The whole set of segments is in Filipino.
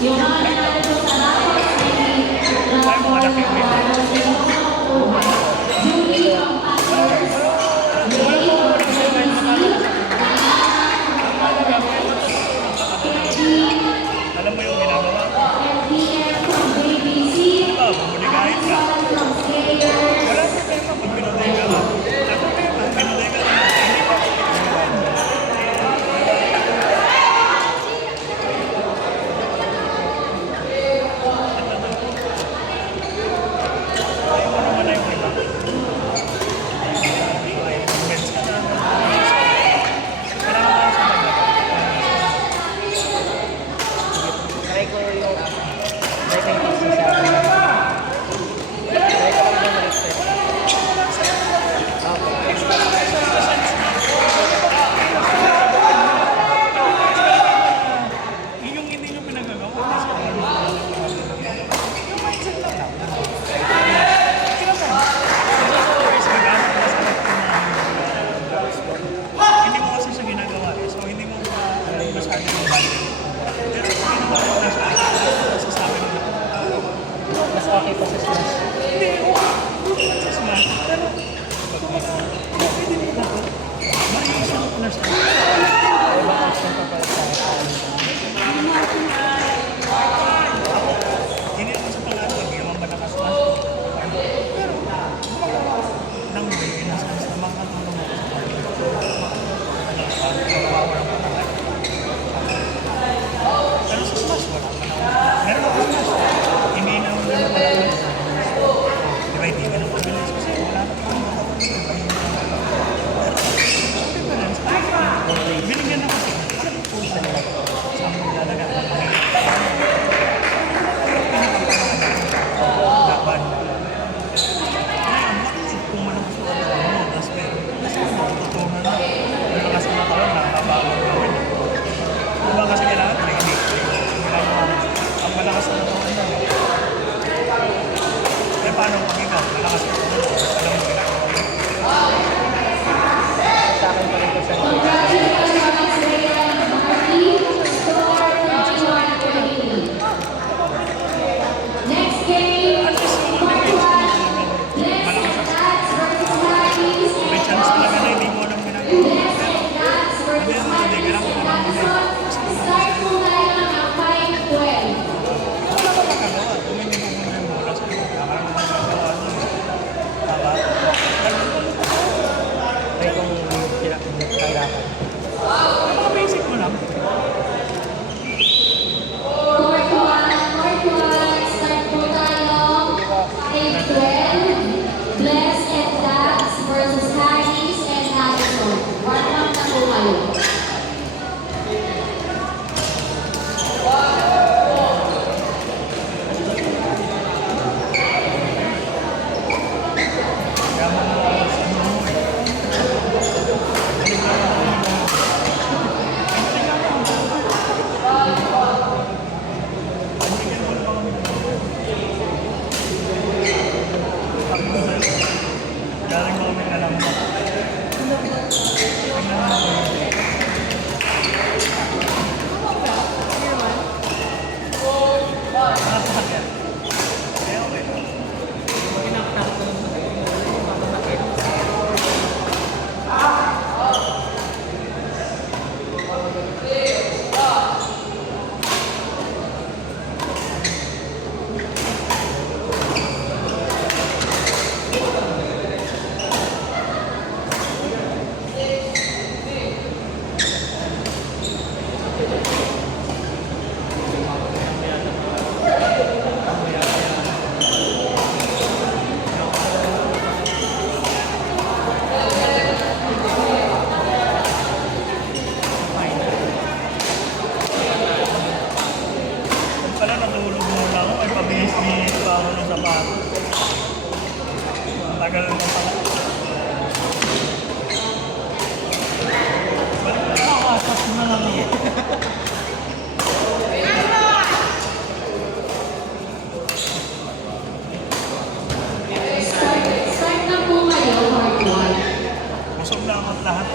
Yung mga nanalo po sa raffle ay raffle para sa inyo po ay Julie from Packers, May from JBC, Kenji, Alam mo yung ginagawa ko? FDM from JBC, Bumulikahin ka. Aswan from Slayer, Wala problema pag pinatay ka lang. Wala problema. Pinatay ka lang. Hindi pa. Ayaw mo naman na yung iba. Friends ka na. Kailangan ka sa mga. Try ko yung try ko yung pizza sa akin. Try ko lang yung request. Yung hindi nyo pinagagawa. Yung mindset lang lang. Hindi mo kasi siya ginagawa eh. So hindi mo masyado yung value. Pero kung ginawa mo na siya, masasabi mo na. Mas okay pa sa smash. Hindi, okay. Sa smash. Pero, pwede mo na ito. Mariisan ko na siya. Ay, baka option pa pala sa akin. Hindi naman sa pangalan, hindi naman ba nakasmash? Pero, gumagawa ko ng way, inasense na makatulong ako sa kanila. Pero sa smash, wala pa naman. Meron ako smash. Hindi na ako naman pala. Di ba, hindi ka na pabilis kasi wala pa naman ako. Pero, binigyan ako sa pusa nila. Sa akin talaga. Laban. Ngayon, bakit kung malakas ko ako mo, tapos kasi matututunan na. Malakas ko na karoon, nakakabago gawin. Diba kasi kailangan training. Ang malakas ko na karoon na. Eh paano pag ikaw, malakas ko na karoon, alam mo ginagawa mo. Sa akin pa rin ko sa congratulations Rhea Marty, score 41-20. Next game, Pokemon, Blessed Cats versus Maggies May and chance talaga na hindi mo alam ginagawa. Blessed Cats versus Maggies and Amazon. Start po tayo ng 5-12. Wala ka makagawa. Kung hindi mo muna yung bola sa iyo, kaya ka magagawa nun. Tama? try kong pinakahirapan. Mga basic mo lang. Court 1, start po tayo. 5-12. Blessed Cats versus Maggies and Amazon. Warm-up na po kayo. Kaya mo sa mo. Galing mo kami alam mo. Tingnan mo. Nasa yan. Okay, okay. Pala natulog muna ako, may pabihis-bihis pa ako ng sapatos. Ang tagal mo pala. Balik na ako, asas na lang eh. Start na po kayo, Court 1. Busog na ako at lahat.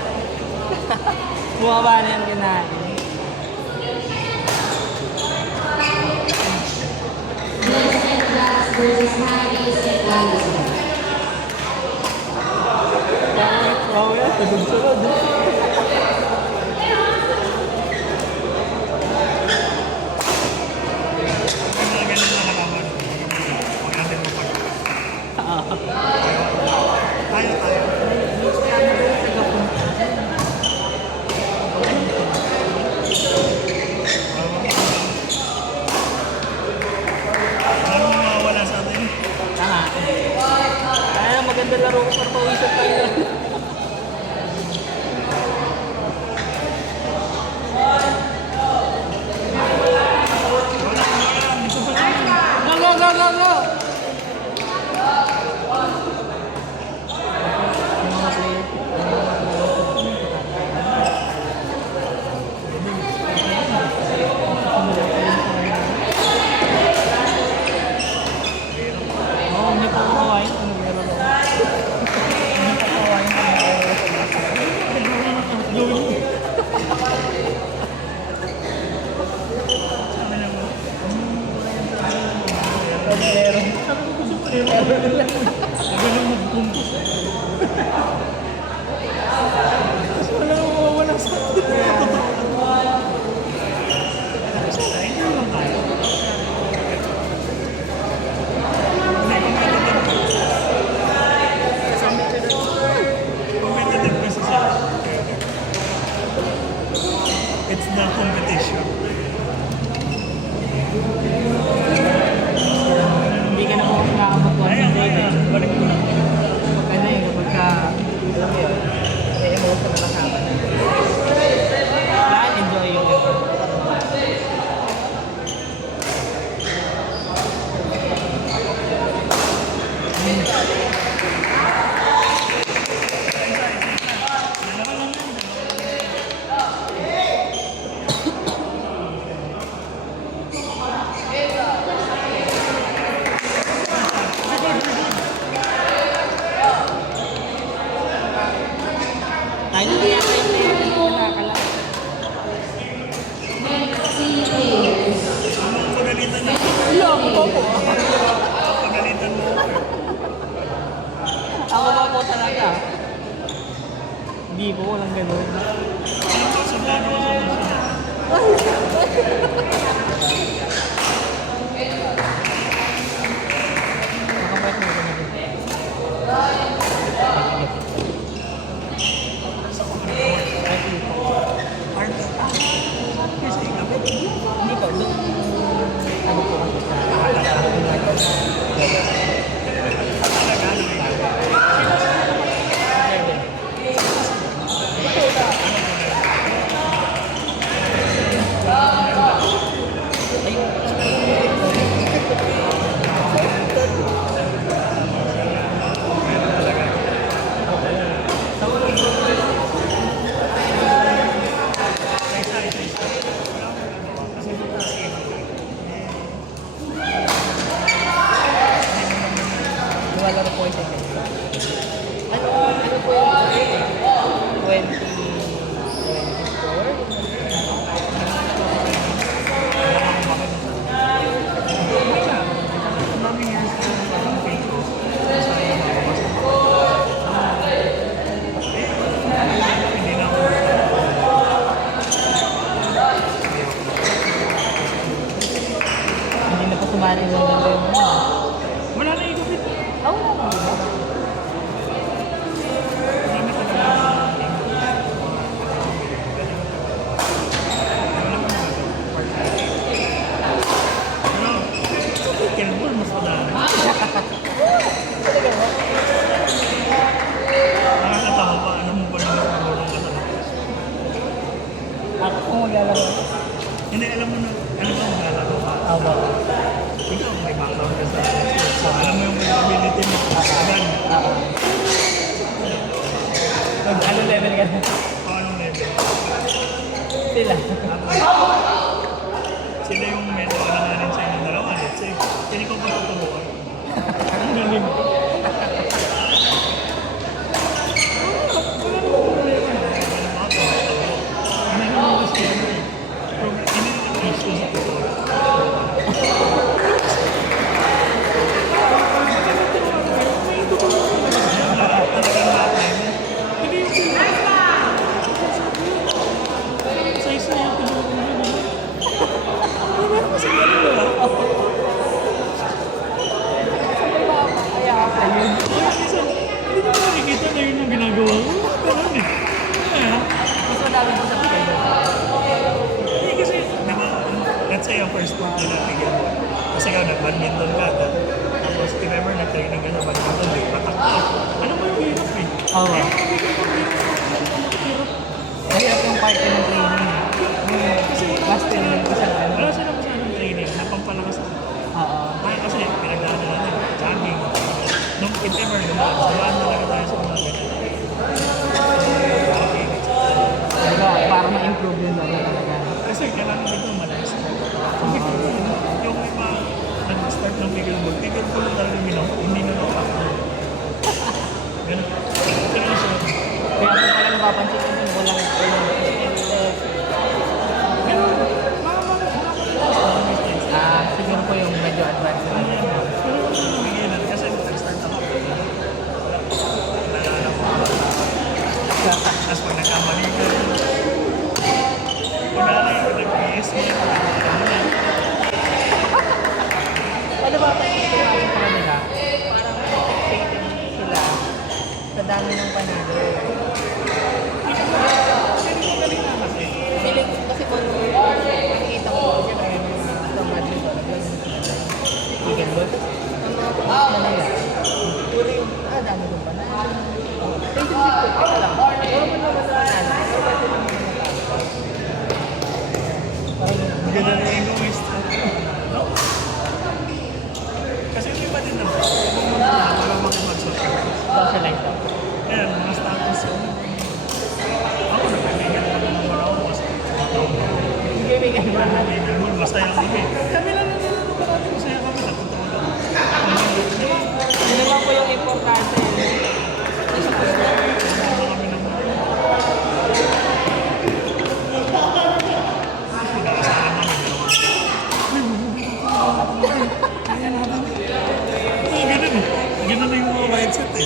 Bumaba na yung kinain. versus Harry St. Allison. Wow, yan. Sunod-sunod. Yung mga ganun na nalaman. Huwag natin mapag... Tayo. Ano mawawala sa atin? Tama. Kaya maganda laro ko para pawisan tayo. Go, go, go, go, go! Yung mga player. Oo, hindi pa kumawain. Ano meron ako? Hindi pa kumawain. Magaling mag-compose eh. Kasi wala nang mawawala sa atin. Ayun lang tayo. Competitive kasi siya. It's the competition. Hindi ka na makakapag-concentrate eh. Balik mo na. Maganda yun kapag ka, alam mo yun, may emotion na kasama na. Kaya enjoy yung effort. Tayo na kaya tayo nakakala. Next players. Anong pagalitan niya? Hello, ako po. Pagalitan mo. Ako ba po talaga? Hindi po, walang ganun. Ano ba sa bago sa musunod? Makapait mo ganun. Ay, hindi po. Art. Kasi ikaw. Hindi po, doon. Ano po kasi sa Lumalaro po yung second. Ano po yung 2024? Hindi na po sumali ng ganda yung mga. Wala na ikot ito. Ah, wala na. Marami ka na pero, Kelbol, mas madami. Nakakatawa pa, alam mo pa na mas marunong ka talaga. Ako kung maglalaro. Hindi, alam mo na, ano ba maglalaro ka? Aba. Ikaw, may background ka sa sports. So, alam mo yung may ability mo. Agan. Ano level ka na? O anong level? Sila. Sila yung medyo alanganin sa inyong dalawa. Let's say, sino ko pa tuturuan? Ang galing. Oo. Mahirap yung part ng training. Last training ko sa ano. Wala sila masyadong training, napampalakas ako. Oo. Kaya kasi pinagdaan na natin, jogging. Nung if ever, dumaan talaga tayo sa mga ganyan. Jogging. Diba, para ma-improve yun lalo talaga. Kasi kailangan dito malakas. Yung may mga nag-start ng pigil ball talaga minaw, hindi na ako. Ganun. Ganun siya. Kaya kung pala napapansin ko dun, walang siguro po yung medyo advanced na. Pigilan kasi nag-start ako. Naalala ko. Tapos pag nagkamali ka, kunwari, nag-PS mo, Ano ba pa yung tumasin sa kanila? Parang fixated sila sa dami ng panalo. Feeling kasi kung nakikita ko, siyempre may mga tumadli ko, nag-weekend ball. Ang mga na nila, puro yung, dami kong panalo. Face ko, ito lang. Puro mo naman sa panalo. Pero pwede naman yung matalo. Parang ganda na yung egoist. No? Kasi yung iba din naman, parang makipag-socialize. socialize ako. Ayan, mga status yun. Ako, nagkaibigan ko ng mga ako kasi Kaibigan mo. kaibigan mo, masaya kami. Kami lang na natin, masaya kami, natutuwa lang. Di ba? Yun naman po yung importante. Natutuwa kami ng mga. Pinakasama namin, ginawa. Kaya natin. Oo, ganun. Ganun na yung mga mindset eh.